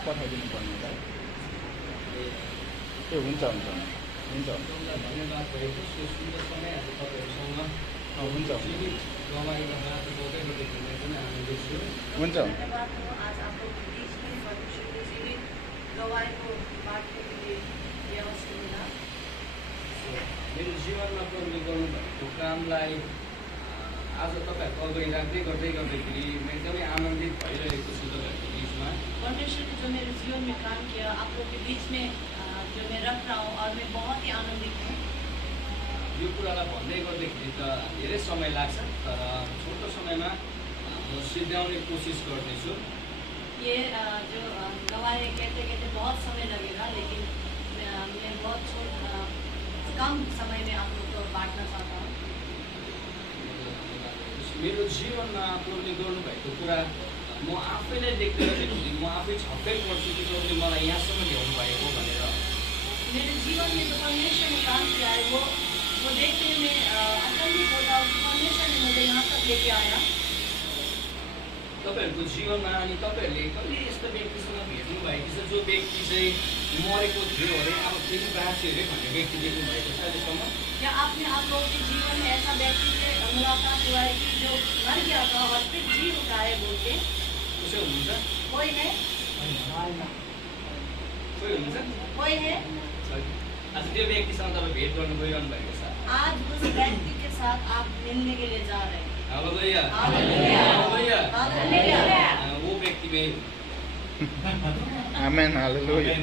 कहाँ पठाइदिनु पर्ने होला? ए हुन्छ हुन्छ हुन्छ धन्यवाद भएको सुन्दर समय आज तपाईँहरूसँग हुन्छ रमाइलो बाटो गर्दै गर्दै हिँड्ने पनि आनन्दित छु। हुन्छ धन्यवाद हो आज आप लोग के बीच में परमेश्वर ने जीवित गवाह को बांटने के लिए ये अवसर मिला। मेरो जीवनमा प्रभुले गर्नुभएको कामलाई आज तपाईँहरूको अगाडि राख्दै गर्दाखेरि म एकदमै आनन्दित भइरहेको छु तपाईँहरूको बिचमा। परमेश्वर ने जो मेरे जीवन में काम किया आप लोग के बीच में जो मैं रख रहा हूँ और मैं बहुत ही आनंदित हूँ। यो कुरालाई भन्दै गर्दाखेरि त धेरै समय लाग्छ, तर छोटो समयमा म सिद्ध्याउने कोसिस गर्दैछु। ये जो गवाह कहते कहते बहुत समय लगेगा, लेकिन मैं बहुत कम समय में आप लोग को बांटना चाहता हूँ। मेरो जीवनमा प्रभुले गर्नुभएको कुरा म आफैलाई देख्दाखेरि म आफै छक्कै पर्छु कि प्रभुले मलाई यहाँसम्म ल्याउनु भएको भनेर। मेरे जीवन में जो परमेश्वर ने काम किया है वो देखते हुए मैं अचंभित होता हूँ। परमेश्वर ने मुझे यहाँ तक लेके आया। तपाईँहरूको जीवनमा अनि तपाईँहरूले कहिले यस्तो व्यक्तिसँग भेट्नु भएको छ जो व्यक्ति चाहिँ मरेको थियो अरे अब फेरि बाँच्यो अरे भन्ने व्यक्ति देख्नु भएको छ अहिलेसम्म? क्या आपने आप लोगों के जीवन में ऐसा व्यक्ति से मुलाकात हुआ है कि जो मर गया था और फिर जी उठा है बोल के? कसै हुनुहुन्छ? कोई है? कोही हुनुहुन्छ? कोई है? आज त्यो व्यक्तिसँग तपाईँ भेट गर्नु गइरहनु भएको छ। आज उस व्यक्ति के साथ आप मिलने के लिए जा रहे हैं। हालेलुया हालेलुया हालेलुया हालेलुया। वो व्यक्ति में आमेन हालेलुया।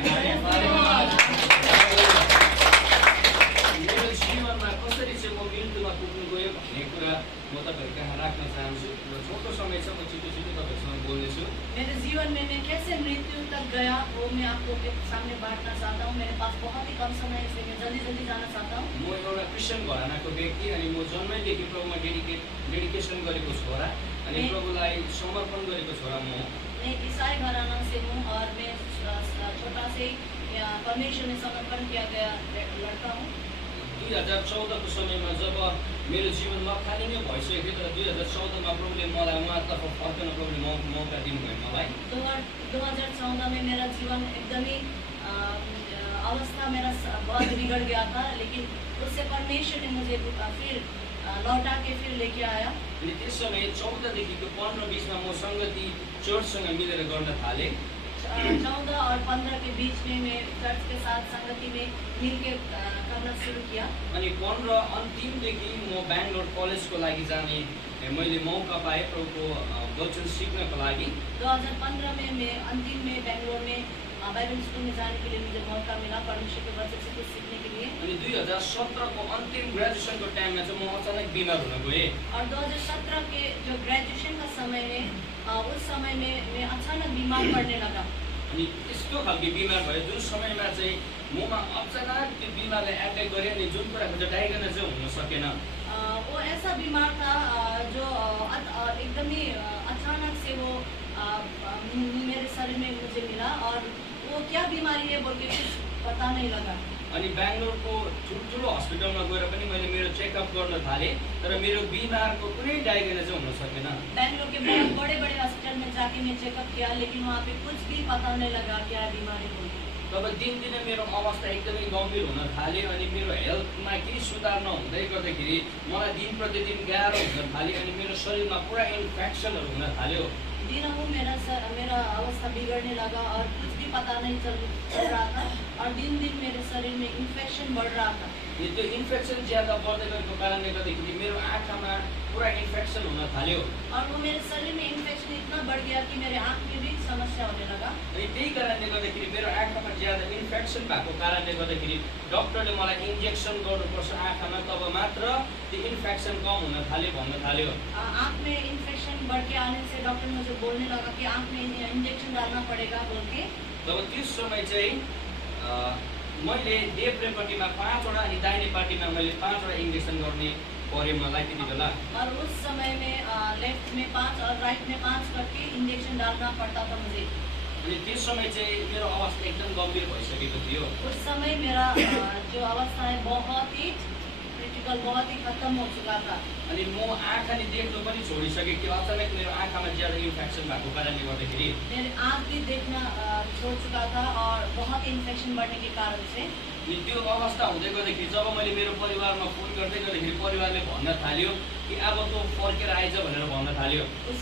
मेरो जीवनमा कसरी चाहिँ म मृत्युमा पुग्नु गयो भन्ने कुरा म तपाईँहरू कहाँ राख्न चाहन्छु र छोटो समय छ म छिटो छिटो तपाईँहरूसँग बोल्नेछु। मेरे जीवन में मैं कैसे मृत्यु तक गया वो मैं आप लोग के सामने बांटना चाहता हूँ। मेरे पास बहुत ही कम समय है, इसलिए मैं जल्दी जल्दी जाना चाहता हूँ। म एउटा क्रिस्चियन घरानाको व्यक्ति अनि म जन्मैदेखि प्रभुमा डेडिकेसन गरेको छोरा अनि प्रभुलाई समर्पण गरेको छोरा म। मैं ईसाई घराना से हूँ और मैं छोटा से परमेश्वर में समर्पण किया गया लड़का हूँ। 2014 को समयमा जब मेरो जीवनमा खाली नै भइसकेको थियो, तर 2014 मा प्रभुले मलाई उहाँतर्फ फर्कन प्रभुले मौका दिनुभयो मलाई। 2014 में मेरा जीवन एकदमै अवस्था मेरा बहुत बिगड़ गया था, लेकिन उससे परमेश्वर ने मुझे फिर लौटा के फिर लेके आया। अनि त्यस समय 14 देखिको 15-20 मा म संगति चर्चसँग मिलेर गर्न थालेँ। 14 और 15 के बीच में मैं चर्च के साथ संगति में मिल के करना शुरू किया। अनि 15 अन्तिमदेखि म बेङ्गलोर कलेजको लागि जाने मैले मौका पाएँ प्रभुको वचन सिक्नको लागि। 2015 में मैं अंतिम में बेंगलोर में बाइबल स्कूल में जाने के लिए मुझे मौका मिला परमेश्वर के वचन से कुछ सीखने के लिए। अनि 2017 को अन्तिम ग्रेजुएसनको टाइममा चाहिँ म अचानक बिमार हुन गएँ। और 2017 के जो ग्रेजुएशन का समय में उस समय में मैं अचानक बीमार पड़ने लगा। अनि यस्तो खालको बिमार भयो जुन समयमा चाहिँ ममा अचानक त्यो बिमारले एट्याक गऱ्यो अनि जुन कुराको चाहिँ डायग्नोज चाहिँ हुन सकेन। वो ऐसा बीमार था जो एकदम ही अचानक से वो मेरे शरीर में मुझे मिला और वो क्या बीमारी है बोल के कुछ पता नहीं लगा। अनि बेङ्गलोरको ठुल्ठुलो हस्पिटलमा गएर पनि मैले मेरो चेकअप गर्न थालेँ, तर मेरो बिमारको कुनै डायग्नोज हुन सकेन। बेंगलोर के बहुत बड़े बड़े हॉस्पिटल में जाके मैं चेकअप किया, लेकिन वहाँ पे कुछ भी पता नहीं लगा क्या बीमारी बोल के। तब दिनदिनै मेरो अवस्था एकदमै गम्भीर हुन थाल्यो अनि मेरो हेल्थमा केही सुधार नहुँदै गर्दाखेरि मलाई दिन प्रतिदिन गाह्रो हुन थाल्यो अनि मेरो शरीरमा पुरा इन्फेक्सनहरू हुन थाल्यो। दिनों मेरा अवस्था बिगड़ने लगा और कुछ भी पता नहीं चल रहा था और दिन दिन मेरे शरीर में इन्फेक्शन बढ़ रहा था। त्यो इन्फेक्सन ज्यादा बढ्दै गएको कारणले गर्दाखेरि मेरो आँखामा पुरा इन्फेक्सन हुन थाल्यो। और वो मेरे शरीर में इन्फेक्शन इतना बढ़ गया कि मेरे आँख में भी समस्या होने लगा। अनि त्यही कारणले गर्दाखेरि मेरो आँखामा ज्यादा इन्फेक्सन भएको कारणले गर्दाखेरि डक्टरले मलाई इन्जेक्सन गर्नुपर्छ आँखामा, तब मात्र त्यो इन्फेक्सन कम हुन थाल्यो भन्न थाल्यो। आँख में इन्फेक्शन बढ़ के आने से डॉक्टर मुझे बोलने लगा कि आँख में इंजेक्शन डालना पड़ेगा बोल के। तब त्यस समय चाहिँ मैले देब्रेपट्टिमा 5वटा अनि दाहिनेपट्टिमा मैले 5वटा इन्जेक्सन गर्ने पर्यो मलाई त्यति बेला। और उस समय में लेफ्ट में 5 और राइट में 5 करके इंजेक्शन डालना पड़ता था मुझे। अनि त्यस समय चाहिँ मेरो अवस्था एकदम गम्भीर भइसकेको थियो। उस समय मेरा जो अवस्था है बहुत ही क्रिटिकल सर्कल बहुत ही खत्म हो चुका था। अनि म आँखाले देख्नु पनि छोडिसकेँ कि अचानक मेरो आँखामा ज्यादा इन्फेक्सन भएको कारणले गर्दाखेरि मेरे आँख भी देखना छोड़ चुका था और बहुत इन्फेक्शन बढ़ने के कारण से अनि त्यो अवस्था हुँदै गर्दाखेरि जब मैले मेरो परिवारमा फोन गर्दै गर्दाखेरि परिवारले भन्न थाल्यो कि अब तँ फर्केर आइज भनेर भन्न थाल्यो। उस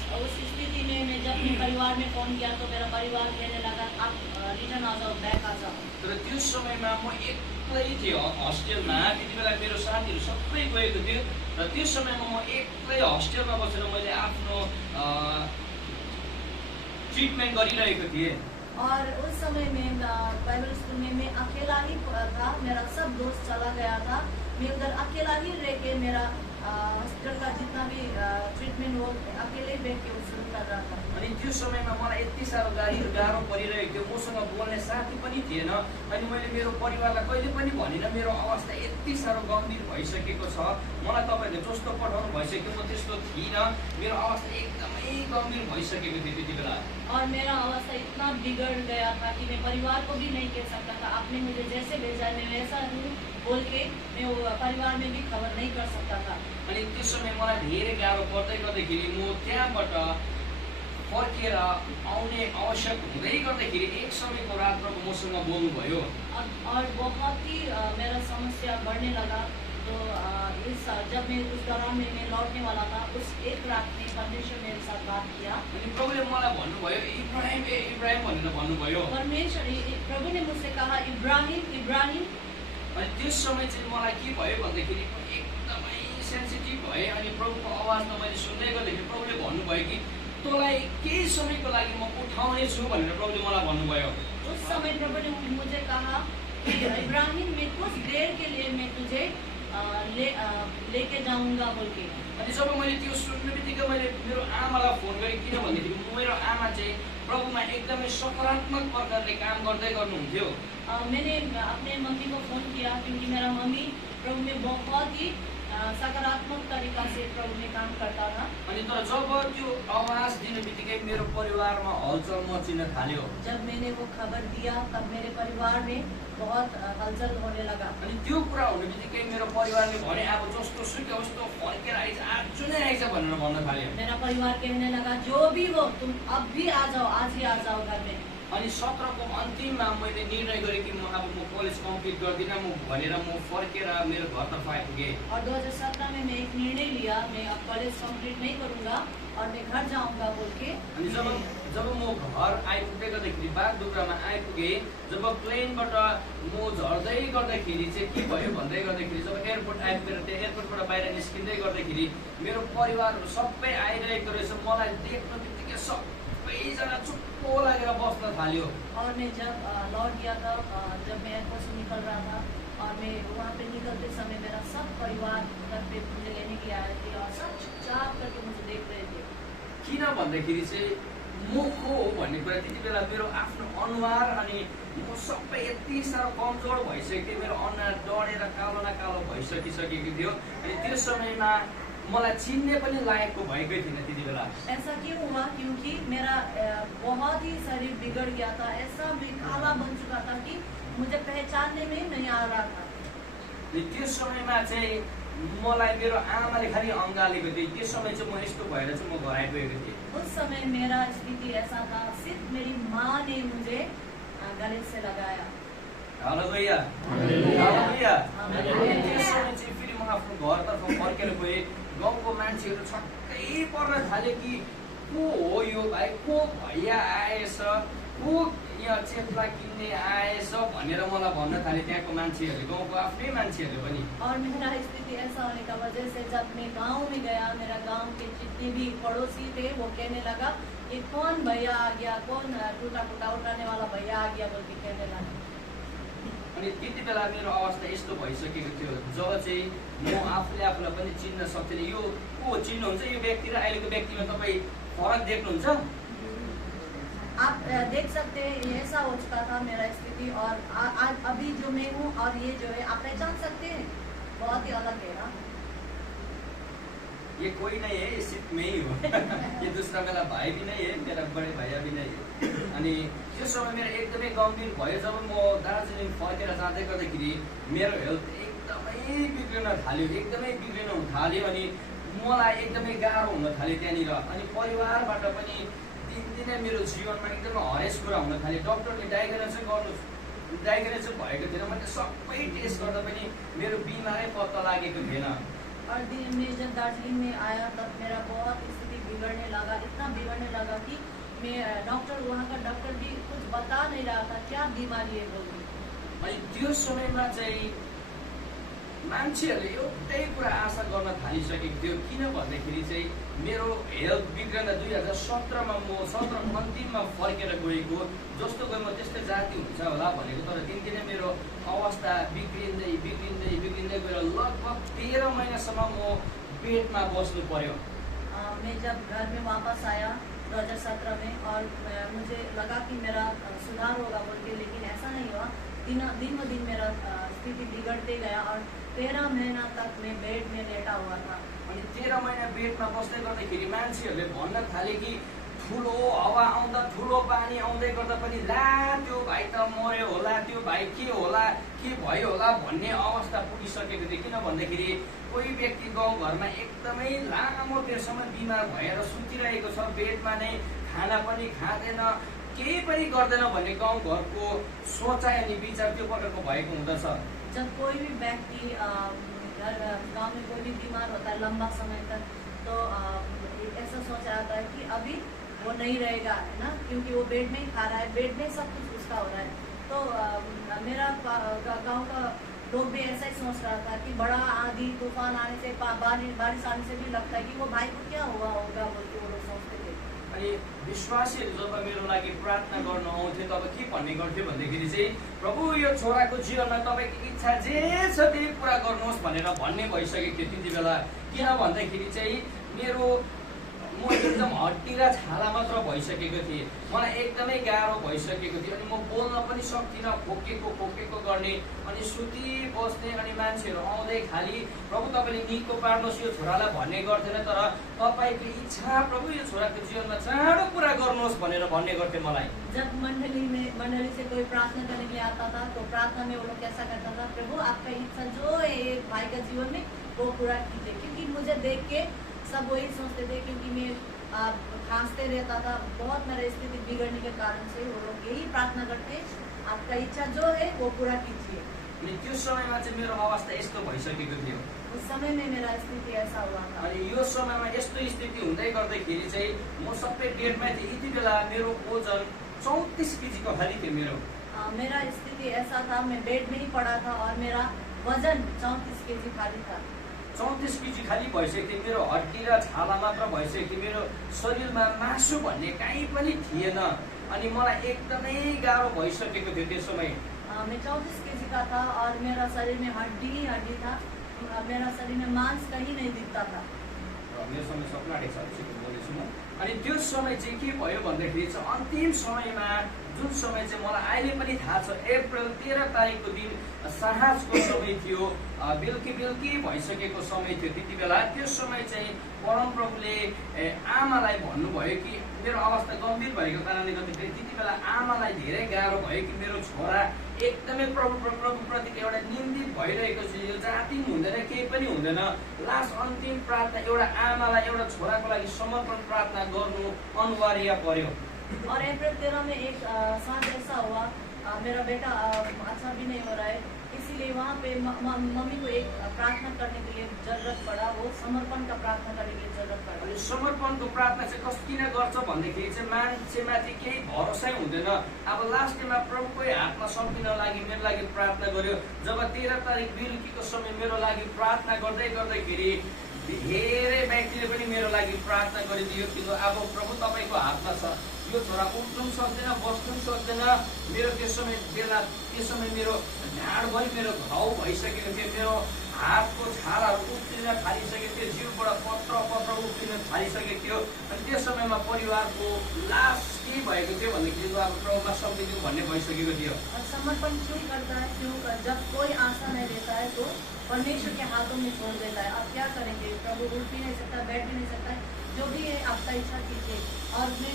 स्थिति में मैं जब अपने परिवार में फोन किया तो मेरा परिवार कहने लगा आप रिटर्न आ जाओ, बैक आ जाओ। तर त्यो समयमा म एक्लै थिएँ हस्टेलमा। त्यति बेला मेरो साथीहरू सबै गएको थियो र त्यो समयमा म एक्लै हस्टेलमा बसेर मैले आफ्नो ट्रिटमेन्ट गरिरहेको थिएँ। और उस समय में बाइबल स्कूल में मैं अकेला ही था, मेरा सब दोस्त चला गया था, मैं उधर अकेला ही रह के मेरा हॉस्पिटल का जितना भी ट्रीटमेंट वो अकेले बैठ के शुरू कर रहा था। अनि त्यो समयमा मलाई यति साह्रो गाह्रो परिरहेको थियो, मसँग बोल्ने साथी पनि थिएन। अनि मैले मेरो परिवारलाई कहिले पनि भनिनँ मेरो अवस्था यति साह्रो गम्भीर भइसकेको छ, मलाई तपाईँहरूले जस्तो पठाउनु भइसक्यो म त्यस्तो थिइनँ, मेरो अवस्था एकदमै गम्भीर भइसकेको थियो त्यति बेला। और मेरा अवस्था इतना बिगड़ गया था कि मैं परिवार को भी नहीं कह सकता था आपने मुझे जैसे भेजा मैं वैसा हूँ बोल के मैं परिवार में भी खबर नहीं कर सकता था। अनि त्यो समय मलाई धेरै गाह्रो पर्दै गर्दाखेरि म त्यहाँबाट फर्केर आउने आवश्यक हुँदै गर्दाखेरि एक समयको रात प्रभु मसँग बोल्नुभयो। और बहुत ही मेरा समस्या बढ़ने लगा। तो जब मैं उस दौरान में मैं लौटने वाला था, उस एक रात में परमेश्वर मेरे साथ बात किया। अनि प्रभुले मलाई भन्नुभयो इब्राहिम इब्राहिम भनेर भन्नुभयो। परमेश्वर प्रभु ने मुझसे कहा इब्राहिम इब्राहिम। अनि त्यस समय चाहिँ मलाई के भयो भन्दाखेरि एकदमै सेन्सिटिभ भएँ। अनि प्रभुको आवाजमा मैले सुन्दै गर्दाखेरि प्रभुले भन्नुभयो कि तँलाई केही समयको लागि म उठाउने छु भनेर प्रभुले मलाई भन्नुभयो। उस समय प्रभु ने मुझे कहा कि इब्राहिम मैं कुछ देर के लिए मैं तुझे लेके जाऊंगा बोल के। अनि जब मैले त्यो सुन्ने बित्तिकै मैले मेरो आमालाई फोन गरेँ, किनभनेदेखि मेरो आमा चाहिँ प्रभुमा एकदमै सकारात्मक प्रकारले काम गर्दै गर्नुहुन्थ्यो। मैंने अपने मम्मी को फोन किया क्योंकि मेरा मम्मी प्रभु में बहुत ही सकारात्मक तरीका से प्रभु में काम करता था। अनि तर जब त्यो आवाज दिने बित्तिकै मेरो परिवारमा हलचल मचिन थाल्यो। जब मैंने वो खबर दिया तब मेरे परिवार में बहुत हलचल होने लगा। अनि त्यो कुरा हुने बित्तिकै मेरो परिवारले भने अब जस्तो सुक्यो उस्तो फर्केर आइज, आज नै आइज भनेर भन्न थाल्यो। मेरा परिवार कहने लगा जो भी हो तुम अब भी आ जाओ, आज ही आ जाओ घर में। अनि 17 को अन्तिममा मैले निर्णय गरेँ कि म कलेज कम्प्लिट गर्दिनँ भनेर म फर्केर मेरो घरतर्फ आइपुगेँ। और 2017 में मैं एक निर्णय लिया मैं अब कॉलेज कंप्लीट नहीं करूंगा और मैं घर जाऊंगा बोल के। अनि जब म घर आइपुग्दै गर्दाखेरि बागडोग्रामा आइपुगेँ, जब प्लेनबाट म झर्दै गर्दाखेरि चाहिँ के भयो भन्दै गर्दाखेरि जब एयरपोर्ट आइपुगेर त्यो एयरपोर्टबाट बाहिर निस्किँदै गर्दाखेरि मेरो परिवारहरू सबै आइरहेको रहेछ। मलाई देख्न बित्तिकै सबैजना चुप्पो लागेर बस्न थाल्यो। और मैं जब लौट गया था, जब मैं एयरपोर्ट से निकल रहा था और मैं वहाँ पे निकलते समय मेरा सब परिवार घर पे मुझे लेने के आए थे और सब चुपचाप करके मुझे देख रहे थे। किन भन्दाखेरि चाहिँ म को हो भन्ने कुरा त्यति बेला मेरो आफ्नो अनुहार अनि म सबै यति साह्रो कमजोर भइसकेको थियो, मेरो अनुहार डढेर कालो न कालो भइसकिसकेको थियो। अनि त्यो समयमा मलाई चिन्ने पनि लायकको भएकै थिएन त्यति बेला। ऐसा क्यों हुआ? क्योंकि मेरा बहुत ही शरीर बिगड़ गया था, ऐसा भी काला बन चुका था कि मुझे पहचानने में नहीं आ रहा था। त्यो समयमा चाहिँ मलाई मेरो आमाले खालि अँगालेको थियो। त्यो समय चाहिँ म यस्तो भएर चाहिँ म घर आइपुगेको थिएँ। उस समय मेरा स्थिति ऐसा था, सिर्फ मेरी माँ ने मुझे गले से लगाया। हालेलुया हालेलुया। त्यो समय चाहिँ फेरि म आफ्नो घरतर्फ फर्केर गएँ। गाउँको मान्छेहरू छक्कै पर्न थाले कि को हो यो भाइ, को भैया आएछ, को यहाँ चेप्ला किन्ने आएछ भनेर मलाई भन्न थाले त्यहाँको मान्छेहरूले, गाउँको आफ्नै मान्छेहरूले पनि। और मेरा स्थिति ऐसा होने का वजह से जब मैं गांव में गया, मेरा गांव के जितने भी पड़ोसी थे वो कहने लगा कि कौन भैया आ गया, कौन टूटा फूटा उठाने वाला भैया आ गया बोल के कहने लगा। अनि त्यति बेला मेरो अवस्था यस्तो भइसकेको थियो जब चाहिँ म आफूले आफूलाई पनि चिन्न सक्थेन। यो को चिन्नुहुन्छ यो व्यक्ति र अहिलेको व्यक्तिमा तपाईँ फरक देख्नुहुन्छ? आप देख सकते हैं ये ऐसा हो चुका था मेरा स्थिति और आज अभी जो मैं हूँ और ये जो है आप पहचान सकते हैं, बहुत ही अलग है ना। ये कोई नहीं है, ये सिर्फ मैं ही हूँ। ये दूसरा मेरा भाई भी नहीं है, मेरा बड़े भैया भी नहीं है। अनि त्यो समय मेरो एकदमै गम्भीर भयो। जब म दार्जिलिङ फर्केर जाँदै गर्दाखेरि मेरो हेल्थ एकदमै बिग्रिन थाल्यो, एकदमै बिग्रिन हुन थाल्यो। अनि मलाई एकदमै गाह्रो हुन थाल्यो त्यहाँनिर। अनि परिवारबाट पनि दिनदिनै मेरो जीवनमा एकदमै हरेस कुरा हुन थाल्यो। डक्टरले डायग्नोसिस भएको थिएन, मैले सबै टेस्ट गर्दा पनि मेरो बिमारै पत्ता लागेको थिएन। और मैं जब दार्जिलिंग में आया तब मेरा बहुत स्थिति बिगड़ने लगा, इतना बिगड़ने लगा कि मैं वहाँ का डॉक्टर भी कुछ बता नहीं रहा था क्या बीमारी है बोल के। अनि त्यो समयमा चाहिँ मान्छेहरूले एउटै कुरा आशा गर्न थालिसकेको थियो। किन भन्दाखेरि चाहिँ मेरो हेल्थ बिग्रन 2017मा म 17 अन्तिममा फर्केर गएको, जस्तो गए म त्यस्तै जाति हुन्छ होला भनेको। तर दिनदिनै मेरो अवस्था बिग्रिँदै गएर लगभग 13 महिनासम्म म बेडमा बस्नु पर्यो। मैं जब घर में वापस आया 2017 में और मुझे लगा कि मेरा सुधार होगा बोल के, लेकिन ऐसा नहीं हुआ। दिन ब दिन मेरा स्थिति बिगड़ते गया और 13 महीना तक मैं बेड में लेटा हुआ था। अनि 13 महिना बेडमा बस्दै गर्दाखेरि मान्छेहरूले भन्न थाले कि ठुलो हावा आउँदा ठुलो पानी आउँदै गर्दा पनि ला त्यो भाइ त मर्यो होला, त्यो भाइ के होला, के भयो होला भन्ने अवस्था पुगिसकेको थियो। किन भन्दाखेरि कोही व्यक्ति गाउँघरमा एकदमै लामो बेरसम्म बिमार भएर सुतिरहेको छ, बेडमा नै, खाना पनि खाँदैन, केही पनि गर्दैन भन्ने गाउँघरको सोचाइ अनि विचार त्यो प्रकारको भएको हुँदछ। जब कोई भी व्यक्ति गाँव में कोई भी बीमार होता है लंबा समय तक, तो ऐसा सोच रहा था कि अभी वो नहीं रहेगा, है ना, क्योंकि वो बेड में ही खा रहा है, बेड में सब कुछ उसका हो रहा है। तो मेरा गांव का लोग भी ऐसा ही सोच रहा था कि बड़ा आंधी तूफान आने से, बारिश आने से भी लगता है कि वो भाई को क्या हुआ होगा बोल के वो लोग सोचते थे। अनि विश्वासीहरू जब मेरो लागि प्रार्थना गर्न आउँथे तब के भन्ने गर्थ्यो भन्दाखेरि चाहिँ प्रभु यो छोराको जीवनमा तपाईँको इच्छा जे छ त्यही पुरा गर्नुहोस् भनेर भन्ने भइसकेको थियो त्यति बेला। किन भन्दाखेरि चाहिँ म एकदम हड्डी र छाला मात्र भइसकेको थिएँ, मलाई एकदमै गाह्रो भइसकेको थियो। अनि म बोल्न पनि सक्दिनँ, खोकेको गर्ने, अनि सुती बस्ने। अनि मान्छेहरू आउँदै खालि प्रभु तपाईँले निको पार्नुहोस् यो छोरालाई भन्ने गर्थेन, तर तपाईँको इच्छा प्रभु यो छोराको जीवनमा चाँडो पुरा गर्नुहोस् भनेर भन्ने गर्थे मलाई। जब मंडली से कोई प्रार्थना करने के लिए आता था तो प्रार्थना में वो लोग कैसा करता था, प्रभु आपका इच्छा जो है एक भाई का जीवन में वो पूरा कीजिए। क्योंकि मुझे देख के सब वही सोचते थे, क्योंकि मैं खांसते रहता था बहुत, मेरा स्थिति बिगड़ने के कारण से वो लोग यही प्रार्थना करते, आपका इच्छा जो है वो पूरा कीजिए। अनि त्यो समयमा चाहिँ मेरो अवस्था यस्तो भइसकेको थियो। उस समय में मेरा स्थिति ऐसा हुआ था। अनि यो समयमा यस्तो स्थिति हुँदै गर्दाखेरि चाहिँ म सबै बेडमा थिएँ। यति बेला मेरो ओजन 34 केजीको खाली थियो मेरो। मेरा स्थिति ऐसा था, मैं बेड में ही पड़ा था और मेरा वजन 34 केजी खाली था। 34 केजी खाली भइसकेको थियो। मेरो हड्डी र छाला मात्र भइसकेको थियो, मेरो शरीरमा मासु भन्ने काहीँ पनि थिएन। अनि मलाई एकदमै गाह्रो भइसकेको थियो त्यो समय। मैं 34 केजी का था और मेरा शरीर में हड्डी ही हड्डी था, मेरा शरीर में मांस कहीं नहीं दिखता था। मेरो समय सपना आएको छ बोलेछु म। अनि त्यो समय चाहिँ के भयो भन्दाखेरि चाहिँ अन्तिम समयमा जुन समय चाहिँ मलाई अहिले पनि थाहा छ, अप्रिल 13 तारिकको दिन साँझको समय थियो, बेलुकी भइसकेको समय थियो त्यति बेला। त्यो समय चाहिँ परमप्रभुले आमालाई भन्नुभयो कि मेरो अवस्था गम्भीर भएको कारणले गर्दाखेरि त्यति बेला आमालाई धेरै गाह्रो भयो कि मेरो छोरा एकदमै प्रभुप्रति एउटा निन्दित भइरहेको छ, यो जाति हुँदैन, केही पनि हुँदैन। लास्ट अन्तिम प्रार्थना एउटा आमालाई एउटा छोराको लागि समर्पण प्रार्थना गर्नु अनिवार्य पर्यो। और अप्रैल 13 में एक साँझ ऐसा हुआ, मेरा बेटा अच्छा भी नहीं हो रहा है, इसीलिए वहाँ पे मम्मी को एक प्रार्थना करने के लिए जरूरत पड़ा, वो समर्पण का प्रार्थना करने के लिए जरूरत पड़ा। अनि समर्पणको प्रार्थना चाहिँ किन गर्छ भन्दाखेरि चाहिँ मान्छेमाथि केही भरोसै हुँदैन। अब लास्टमा प्रभुकै हातमा सम्पिन लागि मेरो लागि प्रार्थना गर्यो। जब 13 तारिक बेलुकीको समय मेरो लागि प्रार्थना गर्दैखेरि धेरै व्यक्तिले पनि मेरो लागि प्रार्थना गरिदियो कि अब प्रभु तपाईँको हातमा छ, यो छोरा उठ्नु सक्दैन, बस्नु सक्दैन। मेरो त्यो समय मेरो ढाडभरि मेरो घाउ भइसकेको थियो, मेरो हातको छालाहरू उफ्रिन थालिसकेको थियो, जिउबाट पत्र उफ्रिन थालिसकेको थियो। अनि त्यो समयमा परिवारको लास्ट के भएको थियो भन्दाखेरि अब प्रभुमा सम्झिदिउँ भन्ने भइसकेको थियो। समर्पण क्यों करता है? क्यों? जब कोई आशा नहीं देता है तो परमेश्वर के हाथों में छोड़ देता है। आप क्या करेंगे? प्रभु उठ भी नहीं सकता, बैठ भी नहीं सकता, जो भी है आपका इच्छा कीजिए। और मैं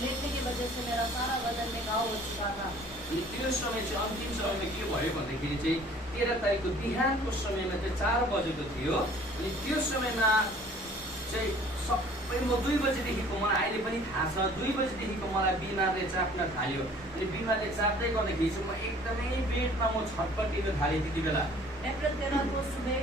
लेटने की वजह से मेरा सारा बदन में घाव हो चुका था। अनि त्यो समय चाहिँ अन्तिम समयमा के भयो भन्दाखेरि चाहिँ 13 तारिकको बिहानको समयमा चाहिँ 4 बजेको थियो। अनि त्यो समयमा चाहिँ सबै म 2 बजेदेखिको मलाई अहिले पनि थाहा छ 2 बजेदेखिको मलाई बिमारले चाप्न थाल्यो। अनि बिमारले चाप्दै गर्दाखेरि चाहिँ म एकदमै बेडमा म छटपटिन थालेँ त्यति बेला। अप्रैल 13 को सुबह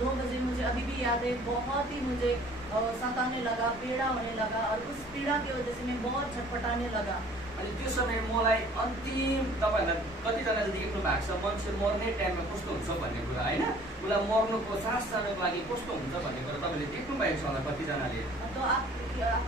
2 बजे मुझे अभी भी याद है, बहुत ही मुझे सताने लगा, पीड़ा होने लगा और उस पीड़ा की वजह से मैं बहुत छटपटाने लगा। अनि त्यो समय मलाई अन्तिम तपाईहरुलाई कतिजनाले देख्नु भएको छ मान्छे मर्ने टाइममा कस्तो हुन्छ भन्ने कुरा हैन, उसलाई मर्नुको सास जानको लागि कस्तो हुन्छ भन्ने कुरा तपाईले देख्नु भएको छ होला कतिजनाले। तो आप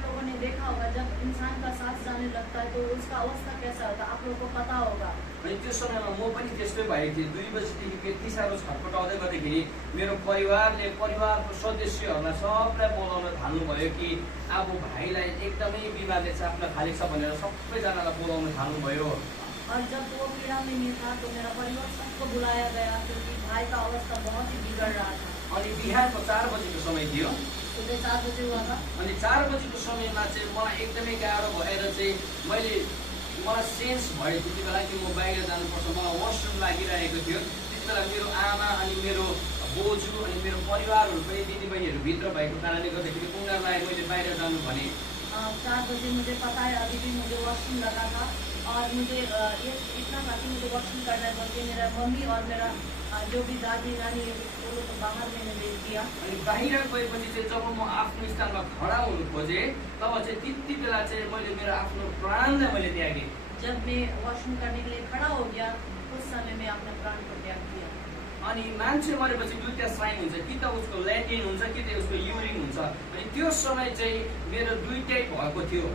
लोगों ने देखा होगा जब इंसान का सांस जाने लगता है तो उसका अवस्था कैसा होता है, आप लोगों को पता होगा। अनि त्यो समयमा म पनि त्यस्तै भएको थिएँ। 2 बजेदेखि यति साह्रो छटपटाउँदै गर्दाखेरि मेरो परिवारको सदस्यहरूलाई सबलाई बोलाउन थाल्नुभयो कि अब भाइलाई एकदमै बिमारले चाप्न थालेको छ भनेर सबैजनालाई बोलाउन थाल्नुभयो। और जब वो पीड़ा में नहीं था तो मेरा परिवार सबको बुलाया गया क्योंकि भाई का अवस्था बहुत ही बिगड़ रहा था। अनि बिहानको 4 बजेको समय थियो। सुबह 4 बजे हुआ था। अनि 4 बजेको समयमा चाहिँ मलाई एकदमै गाह्रो भएर चाहिँ मलाई सेन्स भयो त्यति बेला कि म बाहिर जानुपर्छ, मलाई वासरुम लागिरहेको थियो। त्यति बेला मेरो आमा अनि मेरो बोजू अनि मेरो परिवारहरू पनि दिदीबहिनीहरू भित्र भएको कारणले गर्दाखेरि उनीहरूलाई मैले बाहिर जानु भने। 4 बजे मुझे पता है अभी भी मुझे वॉशरूम लगा था और मुझे ये इतना था कि मुझे वॉशरूम करना है बल्कि मेरा मम्मी और मेरा जो भी दादी नानी वो लोग को बाहर मैंने भेज दिया। अनि बाहिर गएपछि चाहिँ जब म आफ्नो स्थानमा खडा हुनु खोजेँ तब चाहिँ त्यति बेला चाहिँ मैले मेरो आफ्नो प्राणलाई मैले त्यागेँ। जब मैं वॉशरूम करने के लिए खड़ा हो गया उस समय में अपने प्राण को त्याग किया। अनि मान्छे मरेपछि दुईटा साइन हुन्छ, कि त उसको ल्याट्रिन हुन्छ कि त उसको युरिन हुन्छ। अनि त्यो समय चाहिँ मेरो दुईटै भएको थियो।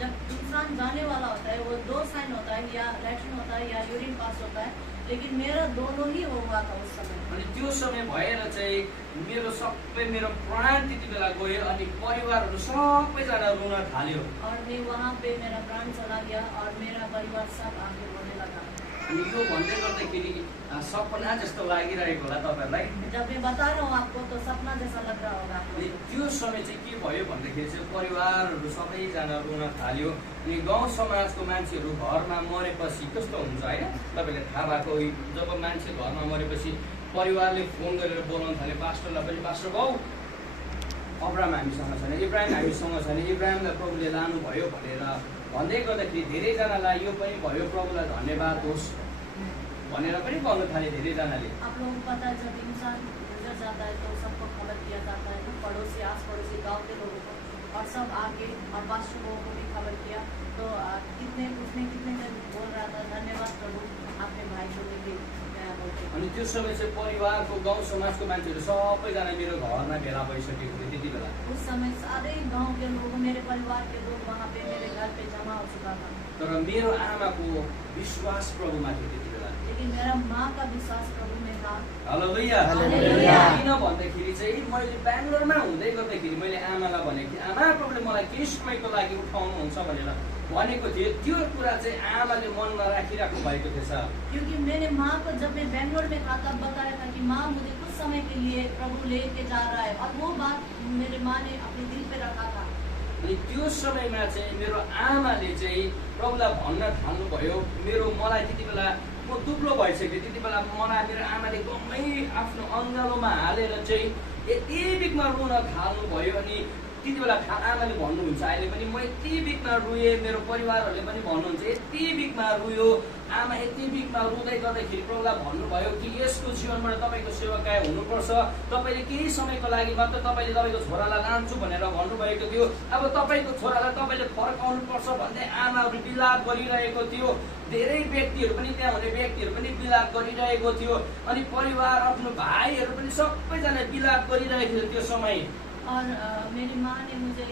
जब इंसान जाने वाला होता है वो 2 साइन होता है, या लैट्रिन होता है या यूरिन पास होता है, लेकिन मेरा दोनों ही हुआ था उस समय। अनि त्यो समय भएर चाहिँ मेरो प्राण त्यति बेला गयो अनि परिवारहरू सबैजना रुन थाल्यो। और मैं वहाँ पे मेरा प्राण चला गया और मेरा परिवार सब आगे रोने लगा। अनि यो भन्दै गर्दाखेरि सपना जस्तो लागिरहेको होला तपाईहरुलाई। जब मैं बता रहा हूँ आपको तो सपना जैसा लग रहा होगा आपको। अनि त्यो समय चाहिँ के भयो भन्दाखेरि चाहिँ परिवारहरू सबैजना रुन थाल्यो। अनि गाउँ समाजको मान्छेहरू घरमा मरेपछि कस्तो हुन्छ हैन, तपाईले थाहा भएको जब मान्छे घरमा मरेपछि परिवारले फोन गरेर बोलाउन थाले पास्टरलाई पनि, पास्टर बाउ अब्राहम हामीसँग छैन, इब्राहिम हामीसँग छैन, इब्राहिमलाई प्रभुले लानुभयो भनेर भन्दै गर्दाखेरि धेरैजनालाई यो पनि भयो प्रभुलाई धन्यवाद होस् भनेर पनि भन्नु थाले धेरैजनाले। आप लोगों को पता है जब इंसान गुजर जाता है तो सबको खबर दिया जाता है ना, पड़ोसी आस पड़ोसी गाँव के लोगों को, और सब आके और पास्टर लोगों को भी खबर किया। तो कितने जन बोल रहा था धन्यवाद प्रभु आपने भाई को लेके गया बोलते। अनि त्यो समय चाहिँ परिवारको गाउँ समाजको मान्छेहरू सबैजना मेरो घरमा भेला भइसकेको थियो त्यति बेला। उस समय सारे गांव के लोग, मेरे परिवार के लोग वहाँ पे मेरे घर पे जमा हो चुका था। तर मेरो आमाको विश्वास प्रभुमा थियो त्यति बेला। लेकिन मेरा माँ का विश्वास प्रभु में था। हालेलुया। हालेलुया। किन भन्दाखेरि चाहिँ मैले बेंगलोरमा हुँदै गर्दाखेरि मैले आमालाई भने कि आमा प्रभुले मलाई केही समयको लागि उठाउनुहुन्छ भनेर भनेको थिएँ। त्यो कुरा चाहिँ आमाले मनमा राखिराख्नु भएको थिएछ। क्योंकि मैंने माँ को जब मैं बेंगलोर में था तब बताया था कि माँ मुझे कुछ समय के लिए प्रभु लेके जा रहा है, और वो बात मेरे माँ ने अपने दिल पे रखा था। अनि त्यो समयमा चाहिँ मेरो आमाले चाहिँ प्रभुलाई भन्न थाल्नुभयो। मलाई त्यति बेला म दुब्लो भइसक्यो, त्यति बेला मलाई मेरो आमाले गम्मै आफ्नो अङ्गालोमा हालेर चाहिँ यति बिकमा रुन थाल्नुभयो। अनि त्यति बेला आमाले भन्नुहुन्छ अहिले पनि म यति बिकमा रुएँ, मेरो परिवारहरूले पनि भन्नुहुन्छ यति बिकमा रुयो। आमा यति बिकमा रुँदै गर्दाखेरि प्रभुलाई भन्नुभयो कि यसको जीवनबाट तपाईँको सेवकाय हुनुपर्छ, तपाईँले केही समयको लागि मात्र तपाईँले तपाईँको छोरालाई लान्छु भनेर भन्नुभएको थियो। अब तपाईँको छोरालाई तपाईँले फर्काउनुपर्छ भन्दै आमाहरू बिलाप गरिरहेको थियो। धेरै व्यक्तिहरू पनि, त्यहाँ हुने व्यक्तिहरू पनि बिलाप गरिरहेको थियो। अनि परिवार, आफ्नो भाइहरू पनि सबैजना बिलाप गरिरहेको थियो त्यो समय। और मेरी माँ ने मुझे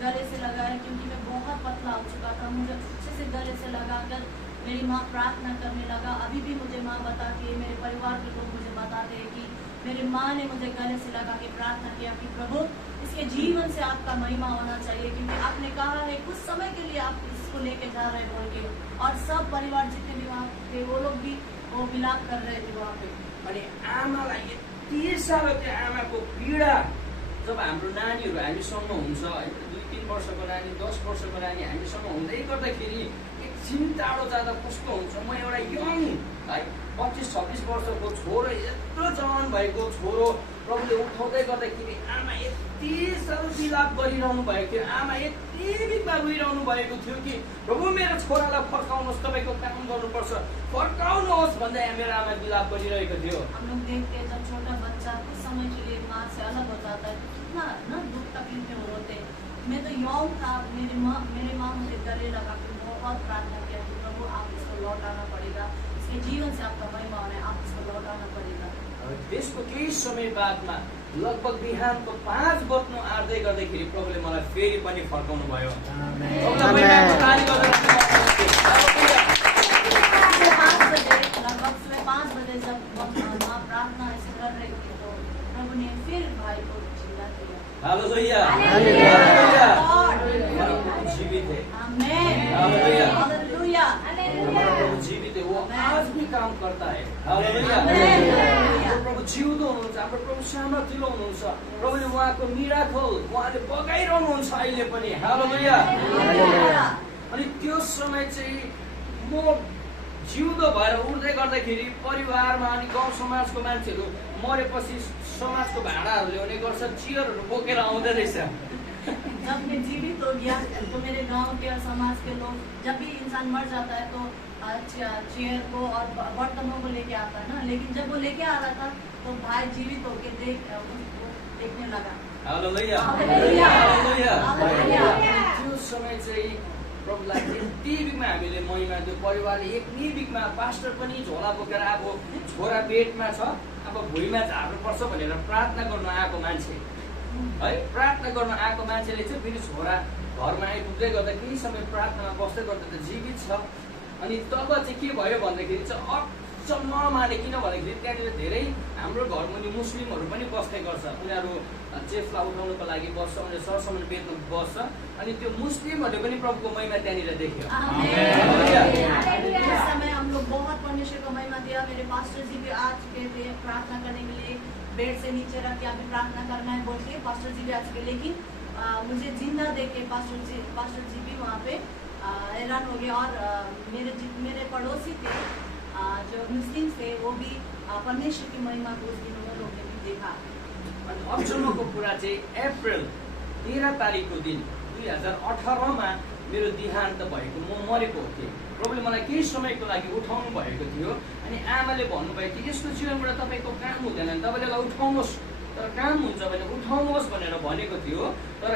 गले से लगाया क्योंकि मैं बहुत पतला हो चुका था। मुझे अच्छे से गले से लगाकर मेरी माँ प्रार्थना करने लगा। अभी भी मुझे माँ बताती है, मेरे परिवार के लोग मुझे बताते हैं कि मेरी माँ ने मुझे गले से लगा के प्रार्थना किया कि प्रभु इसके जीवन से आपका महिमा होना चाहिए, क्योंकि आपने कहा है कुछ समय के लिए आप इसको लेके जा रहे बोल के। और सब परिवार जितने भी वहाँ थे वो लोग भी वो विलाप कर रहे थे वहाँ पे। अनि आमालाई यति साह्रो त्यो आमाको पीडा जब हाम्रो नानीहरू हामीसँग हुन्छ होइन 2-3 वर्षको नानी 10 वर्षको नानी हामीसँग हुँदै गर्दाखेरि एकछिन टाढो जाँदा कस्तो हुन्छ म एउटा यङ है 25-26 वर्षको छोरो यत्रो जवान भएको छोरो प्रभुले उठाउँदै गर्दाखेरि आमा यति साह्रो विलाप गरिरहनु भएको थियो आमा यति बिचमा रोइरहनु भएको थियो कि प्रभु मेरो छोरालाई फर्काउनुहोस् तपाईँको काम गर्नुपर्छ फर्काउनुहोस् भन्दै मेरो आमा विलाप गरिरहेको थियो हम लोग देखते हैं जब छोटा बच्चा कुछ समय के लिए माँ से अलग हो जाता है तो कितना ना दुख तकलीफ में वो रोते हैं। मैं तो यौन था मेरे माँ मुझे गले लगा के बहुत प्रार्थना किया कि प्रभु आप इसको लौटाना पड़ेगा इसके जीवन से आपका महिमा होना है आप इसको लौटाना पड़ेगा। त्यसको केही समय बादमा लगभग बिहानको 5 बज्नु आँट्दै गर्दाखेरि प्रभुले मलाई फेरि पनि फर्काउनु भयो। लगभग सुबह 5 बजे जब माँ प्रार्थना ऐसे कर रही थी तो प्रभु ने फिर भाई को जिंदा किया। हालेलुया जीवित है हालेलुया प्रभु जीवित है वो आज भी काम करता है। हालेलुया प्रभु जिउँदो हुनुहुन्छ हाम्रो प्रभु सामर्थ्यलो हुनुहुन्छ प्रभुले उहाँको मिराकल उहाँले बगाइरहनुहुन्छ अहिले पनि। हालेलुया अनि त्यो समय चाहिँ म जिउँदो भएर उड्दै गर्दाखेरि परिवारमा अनि गाउँ समाजको मान्छेहरू मरेपछि समाजको भाँडाहरू ल्याउने गर्छ चियरहरू बोकेर आउँदै रहेछ। जब मैं जीवित हो गया तो मेरे गांव के और समाज के लोग जब भी इंसान मर जाता है तो चेयर को और बर्तनों को लेके आता है ना लेकिन जब वो लेके आ रहा था तो भाई जीवित होके देखने लगा। हालेलुया त्यो समय चाहिँ प्रभुलाई यति बिकमा हामीले महिमा त्यो परिवारले एक बिकमा पास्टर पनि झोला बोकेर अब छोरा पेटमा छ अब भुइँमा झार्नुपर्छ भनेर प्रार्थना गर्न आएको मान्छे है प्रार्थना गर्न आएको मान्छेले चाहिँ फेरि छोरा घरमा आइपुग्दै गर्दा केही समय प्रार्थनामा बस्दै गर्दा त जीवित छ अनि तब चाहिँ के भयो भन्दाखेरि चाहिँ अचम्म माने किन भन्दाखेरि त्यहाँनिर धेरै हाम्रो घरमुनि मुस्लिमहरू पनि बस्ने गर्छ उनीहरू चेफलाई उठाउनुको लागि बस्छ उनीहरू सरसामान बेच्नु बस्छ अनि त्यो मुस्लिमहरूले पनि प्रभुको महिमा त्यहाँनिर देख्यो। उस समय हम लोग बहुत परमेश्वर को महिमा दिया। मेरे पास्टर जी भी आ चुके थे प्रार्थना करने के लिए बेड से नीचे रख के अभी प्रार्थना करना है बोल के पास्टर जी भी आ चुके लेकिन मुझे जिंदा देख के पास्टर जी भी वहाँ पे हैरान हो गए और मेरे पड़ोसी थे जो मुस्लिम थे वो भी परमेश्वर की महिमा को उस दिन उन लोगों ने भी देखा। अचम्मको कुरा चाहिँ अप्रिल 13 तारिकको दिन 2018मा मेरो देहान्त भएको म मरेको थिएँ। प्रभुले मलाई केही समयको लागि उठाउनु भएको थियो अनि आमाले भन्नुभयो कि यसको जीवनबाट तपाईँको काम हुँदैन तपाईँले यसलाई उठाउनुहोस् तर काम हुन्छ भने उठाउनुहोस् भनेर भनेको थियो। तर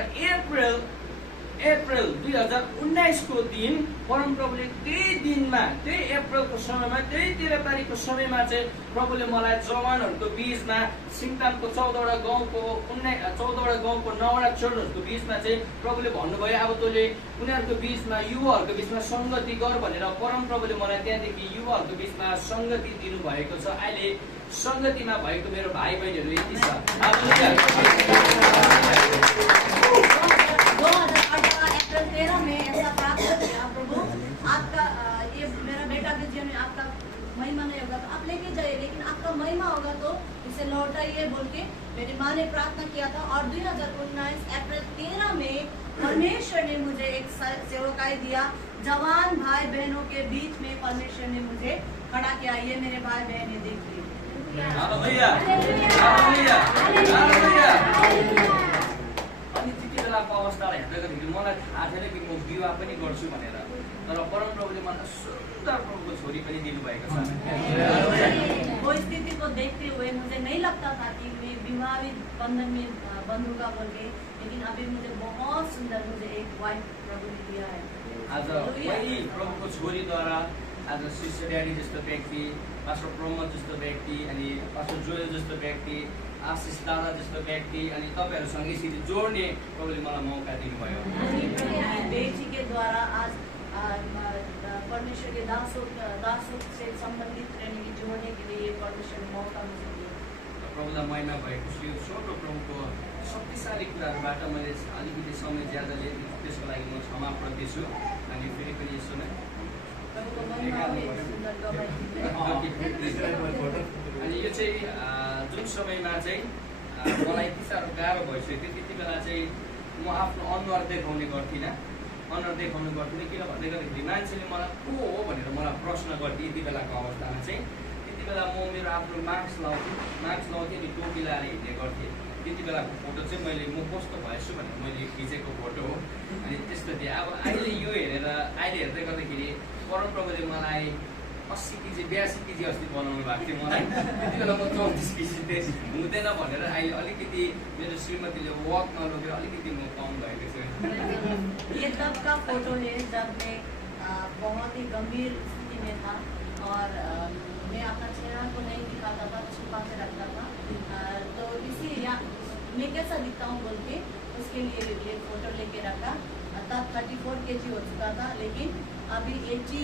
अप्रिल 2019 को दिन परम प्रभुले त्यही दिनमा त्यही अप्रिलको समयमा त्यही 13 तारिकको समयमा चाहिँ प्रभुले मलाई जवानहरूको बीचमा सिङतामको 14वटा गाउँको 9वटा चर्चहरूको बीचमा चाहिँ प्रभुले भन्नुभयो अब तैँले उनीहरूको बीचमा युवाहरूको बीचमा सङ्गति गर भनेर परम प्रभुले मलाई त्यहाँदेखि युवाहरूको बीचमा सङ्गति दिनुभएको छ। अहिले सङ्गतिमा भएको मेरो भाइ बहिनीहरू यति छ। 2013 में ऐसा प्रार्थना किया प्रभु आपका ये मेरा बेटा के जीवन में आपका महिमा नहीं होगा तो आप लेके जाइए लेकिन आपका महिमा होगा तो इसे लौटाइए बोल के मेरी माँ ने प्रार्थना किया था। और 2019 अप्रैल 13 में परमेश्वर ने मुझे एक सेवकाई दिया। जवान भाई बहनों के बीच में परमेश्वर ने मुझे खड़ा किया। ये मेरे भाई बहन देखिए। अनि त्यति बेलाको अवस्थालाई हेर्दै गर्दाखेरि मलाई थाहा छैन कि म विवाह पनि गर्छु भनेर तर परम प्रभुले मलाई सुन्दर प्रभुको छोरी पनि दिनुभएको छ। वो स्थिति को देखते हुए मुझे नहीं लगता था कि मैं विवाहित बंधन में बंधूंगा बोल के लेकिन अभी मुझे बहुत सुंदर मुझे एक वाइफ प्रभु ने दिया है। आज वही प्रभुको छोरीद्वारा आज शिष्य ड्याडी जस्तो व्यक्ति पास्टर प्रमोद जस्तो व्यक्ति अनि पास्टर जोयल जस्तो व्यक्ति आशिष दादा जस्तो व्यक्ति अनि तपाईँहरूसँग यसरी जोड्ने प्रभुले मलाई मौका दिनुभयो। बेटी के द्वारा आज परमेश्वर के दासों से संबंधित रहने की जोड़ने के लिए परमेश्वर ने मौका मुझे दिया। प्रभुलाई महिमा भएको छु। स्वर्ग प्रभुको शक्तिशाली कुराहरूबाट मैले अलिकति समय ज्यादा लिएँ त्यसको लागि म क्षमा प्रतीछु अनि फेरि पनि यसो नै अनि यो चाहिँ जुन समयमा चाहिँ मलाई यति साह्रो गाह्रो भइसक्यो त्यति बेला चाहिँ म आफ्नो अनुहार देखाउने गर्थिनँ किन भन्दै गर्दाखेरि मान्छेले मलाई को हो भनेर मलाई प्रश्न गर्थे यति बेलाको अवस्थामा चाहिँ। त्यति बेला म मेरो आफ्नो मास्क लाउँथेँ अनि टोपी लाएर हिँड्ने गर्थेँ। त्यति बेलाको फोटो चाहिँ म कस्तो भएछु भनेर मैले खिचेको फोटो हो। अनि त्यस्तो थिएँ। अब अहिले यो अहिले हेर्दै गर्दाखेरि परमप्रभुले मलाई 80 केजी 82 केजी अस्ति बनाउनु भएको थियो मलाई। त्यति बेला म 34 केजी थिएँ, हुँदैन भनेर अहिले अलिकति मेरो श्रीमतीले वक नलोगेर अलिकति म कम भएको छु। ये तब का फोटो है जब मैं बहुत ही गंभीर स्थिति में था और मैं अपना चेहरा को नहीं दिखाता था, छुपा के रखता था। तो इसी मैं कैसा दिखता हूँ बोल के उसके लिए ये फोटो लेके रखा। तब 34 kg हो चुका था, लेकिन अभी 80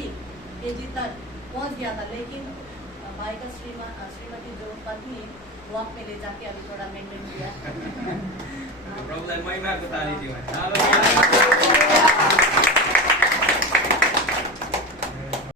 kg तक पहुँच गया था। लेकिन भाई का श्रीमती जो पत्नी वॉक में ले जाके अभी थोड़ा मेंटेन किया। प्रभुलाई महिमाको ताली दिउँ।